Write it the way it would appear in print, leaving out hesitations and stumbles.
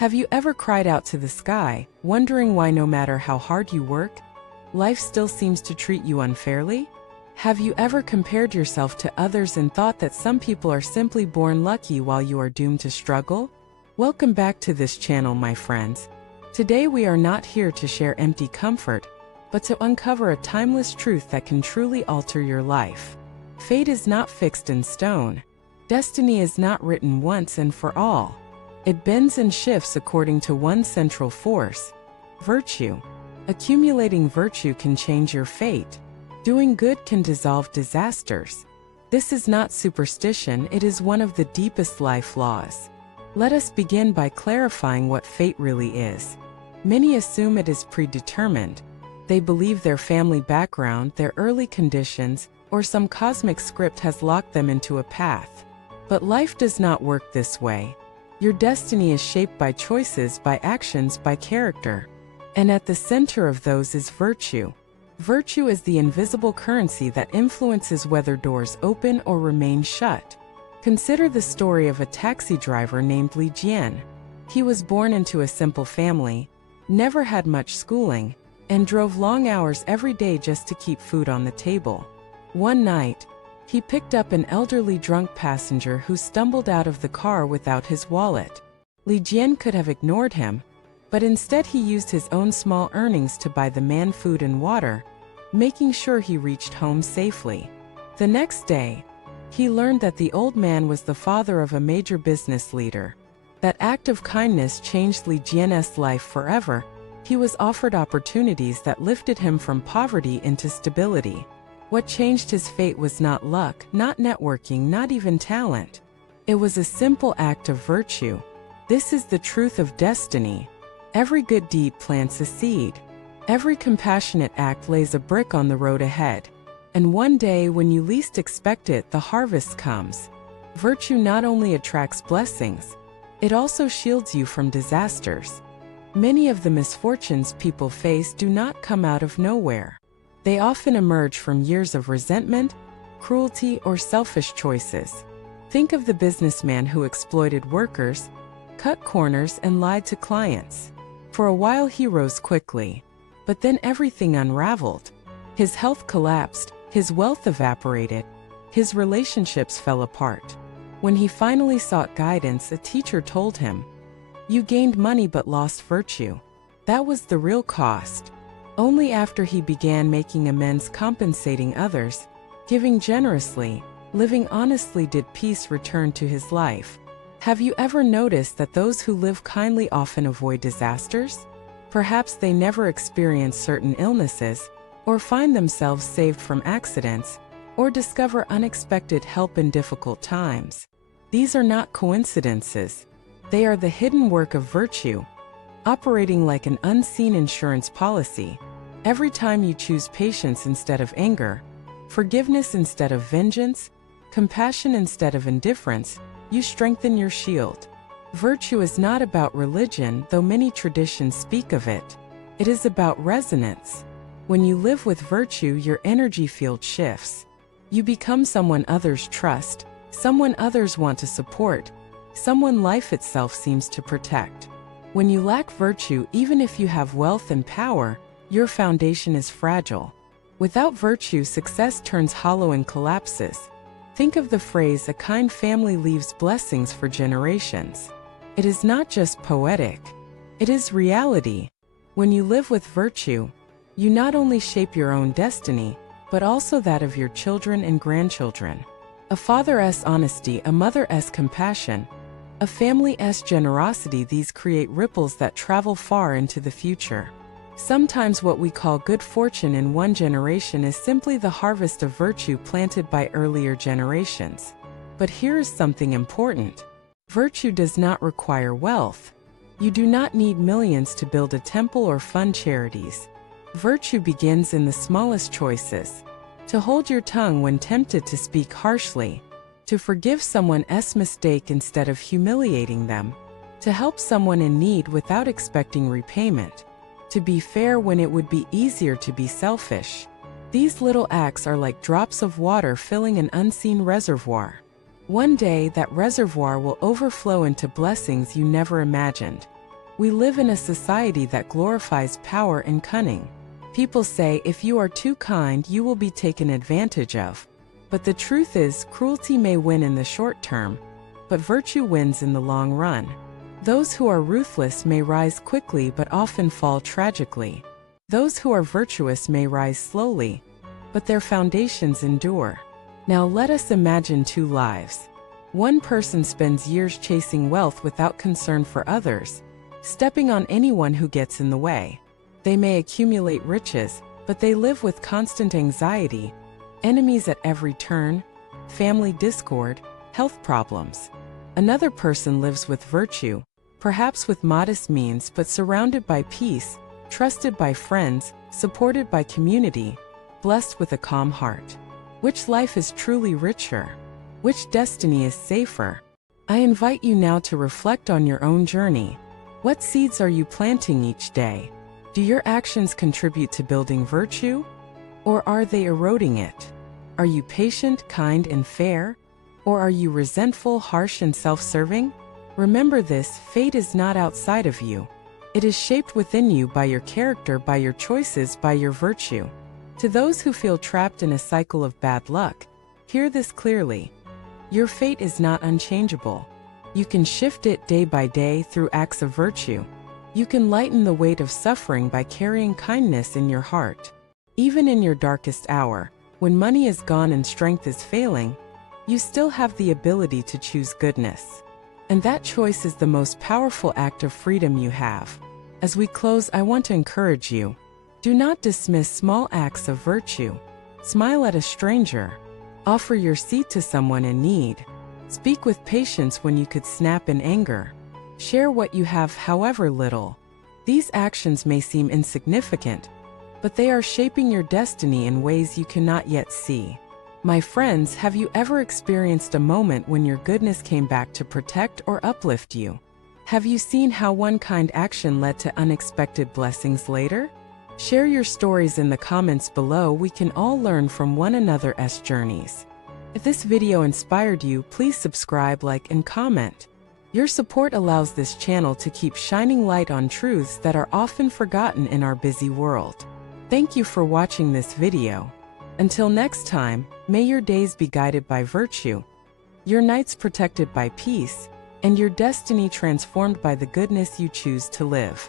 Have you ever cried out to the sky, wondering why no matter how hard you work, life still seems to treat you unfairly? Have you ever compared yourself to others and thought that some people are simply born lucky while you are doomed to struggle? Welcome back to this channel, my friends. Today we are not here to share empty comfort, but to uncover a timeless truth that can truly alter your life. Fate is not fixed in stone. Destiny is not written once and for all. It bends and shifts according to one central force: virtue. Accumulating virtue can change your fate. Doing good can dissolve disasters. This is not superstition, it is one of the deepest life laws. Let us begin by clarifying what fate really is. Many assume it is predetermined. They believe their family background, their early conditions, or some cosmic script has locked them into a path. But life does not work this way. Your destiny is shaped by choices, by actions, by character. And at the center of those is virtue. Virtue is the invisible currency that influences whether doors open or remain shut. Consider the story of a taxi driver named Li Jian. He was born into a simple family, never had much schooling, and drove long hours every day just to keep food on the table. One night, he picked up an elderly drunk passenger who stumbled out of the car without his wallet. Li Jian could have ignored him, but instead he used his own small earnings to buy the man food and water, making sure he reached home safely. The next day, he learned that the old man was the father of a major business leader. That act of kindness changed Li Jian's life forever. He was offered opportunities that lifted him from poverty into stability. What changed his fate was not luck, not networking, not even talent. It was a simple act of virtue. This is the truth of destiny. Every good deed plants a seed. Every compassionate act lays a brick on the road ahead. And one day, when you least expect it, the harvest comes. Virtue not only attracts blessings, it also shields you from disasters. Many of the misfortunes people face do not come out of nowhere. They often emerge from years of resentment, cruelty, or selfish choices. Think of the businessman who exploited workers, cut corners, and lied to clients. For a while he rose quickly, but then everything unraveled. His health collapsed, his wealth evaporated, his relationships fell apart. When he finally sought guidance, a teacher told him, "You gained money but lost virtue. That was the real cost." Only after he began making amends, compensating others, giving generously, living honestly, did peace return to his life. Have you ever noticed that those who live kindly often avoid disasters? Perhaps they never experience certain illnesses, or find themselves saved from accidents, or discover unexpected help in difficult times. These are not coincidences. They are the hidden work of virtue, operating like an unseen insurance policy. Every time you choose patience instead of anger, forgiveness instead of vengeance, compassion instead of indifference, you strengthen your shield. Virtue is not about religion, though many traditions speak of it. It is about resonance. When you live with virtue, your energy field shifts. You become someone others trust, someone others want to support, someone life itself seems to protect. When you lack virtue, even if you have wealth and power, your foundation is fragile. Without virtue, success turns hollow and collapses. Think of the phrase, "A kind family leaves blessings for generations." It is not just poetic. It is reality. When you live with virtue, you not only shape your own destiny, but also that of your children and grandchildren. A father's honesty, a mother's compassion, a family's generosity, these create ripples that travel far into the future. Sometimes what we call good fortune in one generation is simply the harvest of virtue planted by earlier generations. But here is something important. Virtue does not require wealth. You do not need millions to build a temple or fund charities. Virtue begins in the smallest choices. To hold your tongue when tempted to speak harshly, to forgive someone's mistake instead of humiliating them, to help someone in need without expecting repayment, to be fair when it would be easier to be selfish. These little acts are like drops of water filling an unseen reservoir. One day, that reservoir will overflow into blessings you never imagined. We live in a society that glorifies power and cunning. People say if you are too kind, you will be taken advantage of. But the truth is, cruelty may win in the short term, but virtue wins in the long run. Those who are ruthless may rise quickly but often fall tragically. Those who are virtuous may rise slowly, but their foundations endure. Now let us imagine two lives. One person spends years chasing wealth without concern for others, stepping on anyone who gets in the way. They may accumulate riches, but they live with constant anxiety, enemies at every turn, family discord, health problems. Another person lives with virtue, perhaps with modest means but surrounded by peace, trusted by friends, supported by community, blessed with a calm heart. Which life is truly richer? Which destiny is safer? I invite you now to reflect on your own journey. What seeds are you planting each day? Do your actions contribute to building virtue? Or are they eroding it? Are you patient, kind, and fair? Or are you resentful, harsh, and self-serving? Remember this, fate is not outside of you. It is shaped within you by your character, by your choices, by your virtue. To those who feel trapped in a cycle of bad luck, hear this clearly. Your fate is not unchangeable. You can shift it day by day through acts of virtue. You can lighten the weight of suffering by carrying kindness in your heart. Even in your darkest hour, when money is gone and strength is failing, you still have the ability to choose goodness. And that choice is the most powerful act of freedom you have. As we close, I want to encourage you. Do not dismiss small acts of virtue. Smile at a stranger. Offer your seat to someone in need. Speak with patience when you could snap in anger. Share what you have, however little. These actions may seem insignificant, but they are shaping your destiny in ways you cannot yet see. My friends, have you ever experienced a moment when your goodness came back to protect or uplift you? Have you seen how one kind action led to unexpected blessings later? Share your stories in the comments below. We can all learn from one another's journeys. If this video inspired you, please subscribe, like, and comment. Your support allows this channel to keep shining light on truths that are often forgotten in our busy world. Thank you for watching this video. Until next time, may your days be guided by virtue, your nights protected by peace, and your destiny transformed by the goodness you choose to live.